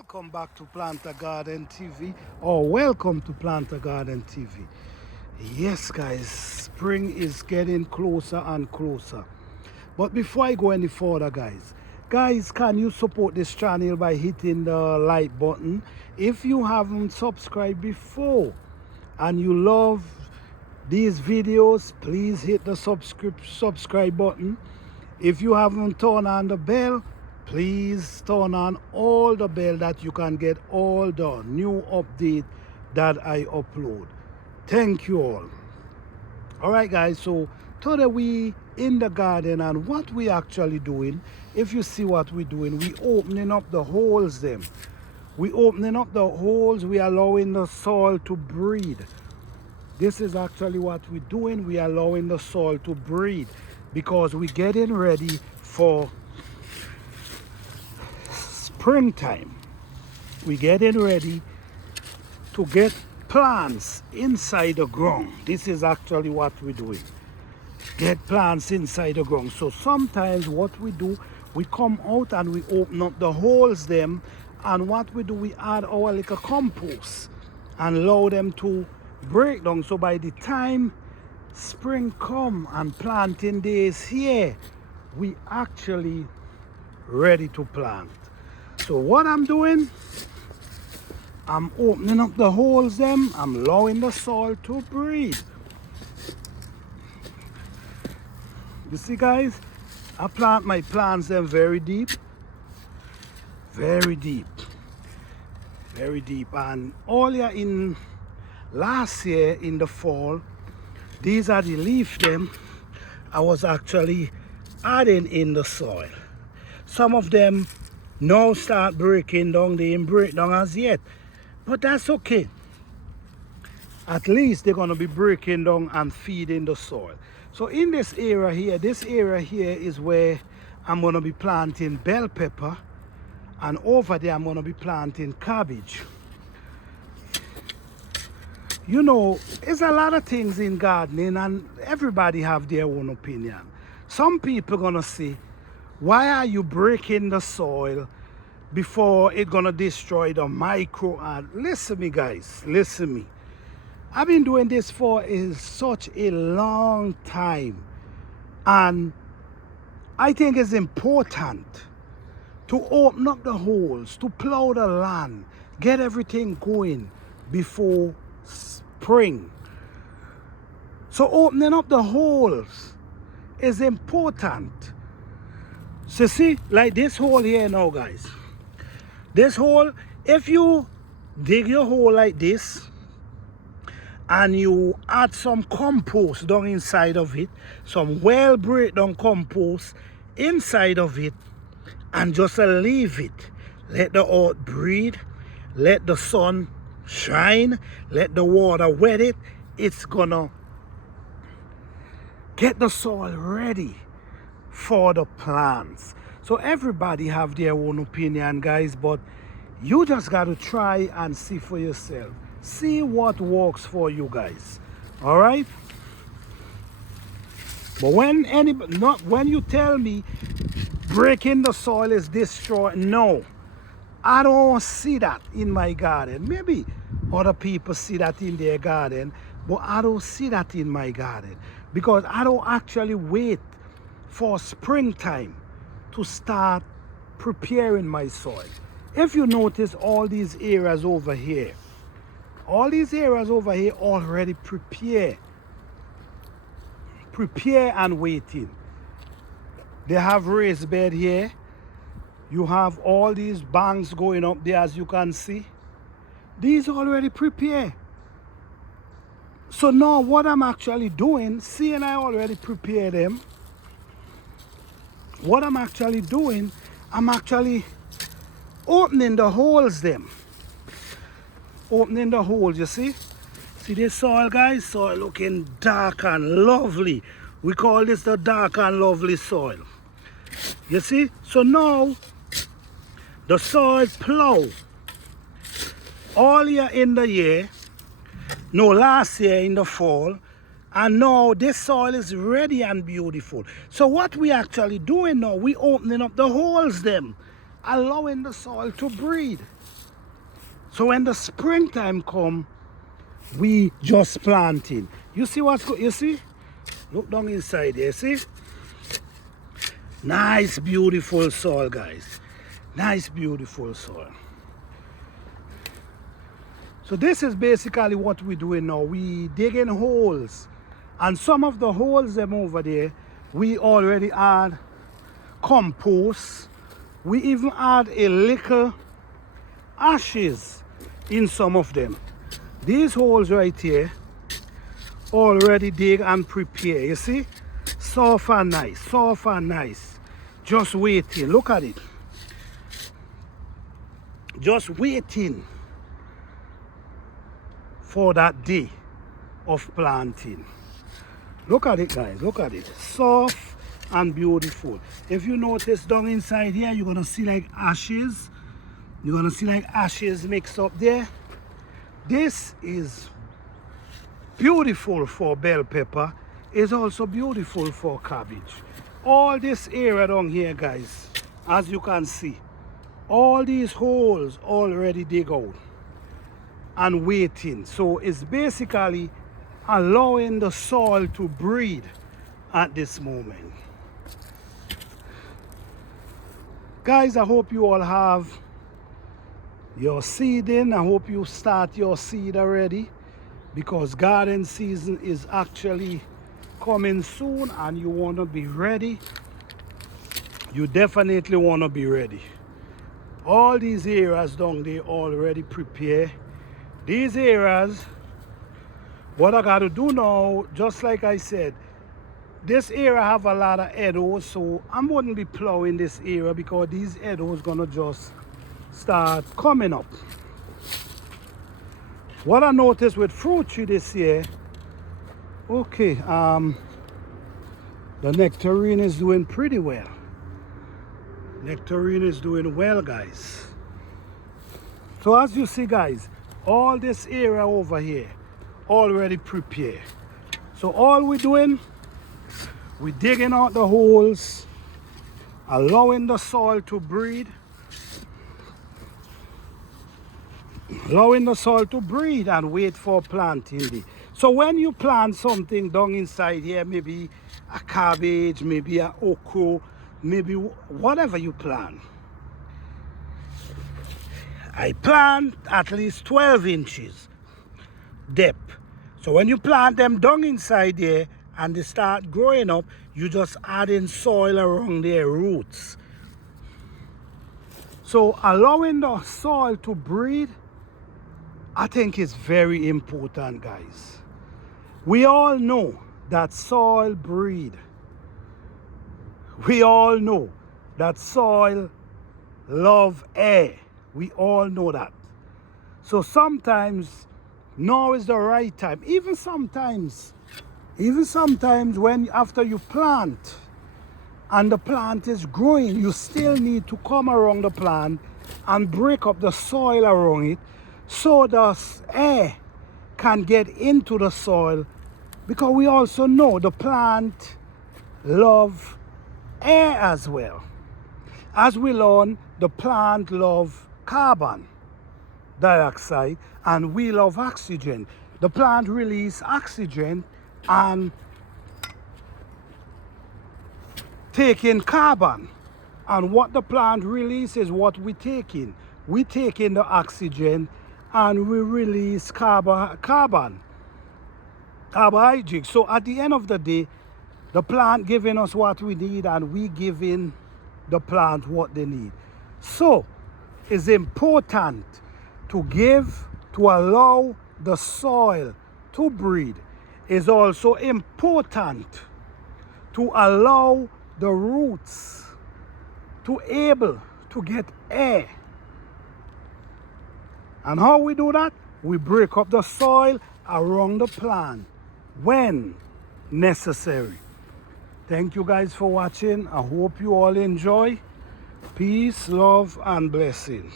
Welcome back to Planter Garden TV, or welcome to Planter Garden TV. Yes guys, spring is getting closer and closer. But before I go any further guys, can you support this channel by hitting the like button? If you haven't subscribed before and you love these videos, please hit the subscribe button. If you haven't turned on the bell, please turn on all the bell that you can get all the new update that I upload. Thank you all. Alright guys, so today we in the garden, and what we actually doing, if you see what we're doing, we opening up the holes them. We opening up the holes, we allowing the soil to breathe. This is actually what we're doing. We allowing the soil to breathe because we're getting ready for springtime. We're getting ready to get plants inside the ground. This is actually what we're doing. Get plants inside the ground. So sometimes what we do, we come out and we open up the holes them, and what we do, we add our little compost and allow them to break down. So by the time spring come and planting days here, we actually ready to plant. So what I'm doing, I'm opening up the holes them, I'm allowing the soil to breathe. You see guys, I plant my plants them very deep, very deep, very deep. And earlier in last year in the fall, these are the leaf them I was actually adding in the soil. Some of them now start breaking down. They ain't break down as yet, but that's okay. At least they're gonna be breaking down and feeding the soil. So in this area here is where I'm gonna be planting bell pepper, and over there I'm gonna be planting cabbage. You know, there's a lot of things in gardening and everybody have their own opinion. Some people gonna say, why are you breaking the soil before it's gonna destroy the micro? And listen me guys, listen me. I've been doing this for such a long time, and I think it's important to open up the holes, to plow the land, get everything going before spring. So opening up the holes is important. So see, like this hole here now guys, this hole, if you dig your hole like this and you add some compost down inside of it, some well breakdown compost inside of it, and just leave it, let the earth breathe, let the sun shine, let the water wet it, it's gonna get the soil ready for the plants. So everybody have their own opinion guys, but you just got to try and see for yourself, see what works for you guys. All right, but when you tell me breaking the soil is destroying, no, I don't see that in my garden. Maybe other people see that in their garden, but I don't see that in my garden because I don't actually wait for springtime to start preparing my soil. If you notice, all these areas over here already prepare and waiting. They have raised bed here. You have all these banks going up there, as you can see. These already prepare. So now what I'm actually doing, seeing I already prepared them, what I'm actually doing, I'm actually opening the holes them. Opening the holes, you see? See this soil guys? Soil looking dark and lovely. We call this the dark and lovely soil. You see? So now the soil plow all year in the year, no, last year in the fall, and now this soil is ready and beautiful. So what we actually doing now, we opening up the holes them allowing the soil to breathe. So when the springtime come, we just planting. You see what's good? You see? Look down inside there, see? Nice, beautiful soil, guys. Nice, beautiful soil. So this is basically what we're doing now. We digging holes. And some of the holes them over there, we already add compost. We even add a little ashes in some of them. These holes right here, already dig and prepare. You see? Soft and nice, soft and nice. Just waiting. Look at it. Just waiting for that day of planting. Look at it, guys. Look at it. Soft and beautiful. If you notice down inside here, you're gonna see like ashes. You're gonna see like ashes mixed up there. This is beautiful for bell pepper. It's also beautiful for cabbage. All this area down here, guys, as you can see, all these holes already dig out and waiting. So it's basically allowing the soil to breathe at this moment. Guys, I hope you all have your seeding. I hope you start your seed already, because garden season is actually coming soon and you want to be ready. You definitely want to be ready. All these areas down there already prepare. These areas, what I got to do now, just like I said, this area have a lot of meadows, so I wouldn't be plowing this area because these meadows gonna just start coming up. What I noticed with fruit tree this year, okay, the nectarine is doing pretty well. Nectarine is doing well, guys. So as you see, guys, all this area over here already prepared. So all we're doing, we're digging out the holes, allowing the soil to breathe, and wait for planting day. So when you plant something down inside here, maybe a cabbage, maybe a okra, maybe whatever you plant, I plant at least 12 inches depth. So when you plant them down inside there and they start growing up, you just add in soil around their roots. So allowing the soil to breathe, I think is very important, guys. We all know that soil breathe. We all know that soil love air. We all know that. So sometimes now is the right time. Even sometimes when after you plant and the plant is growing, you still need to come around the plant and break up the soil around it so the air can get into the soil, because we also know the plant love air as well. As we learn, the plant love carbon dioxide and we love oxygen. The plant release oxygen and take in carbon, and what the plant releases is what we take in. We take in the oxygen and we release carbohydrates. So at the end of the day, the plant giving us what we need and we giving the plant what they need. So it's important to allow the soil to breathe. It's also important to allow the roots to able to get air. And how we do that? We break up the soil around the plant when necessary. Thank you guys for watching. I hope you all enjoy. Peace, love, and blessing.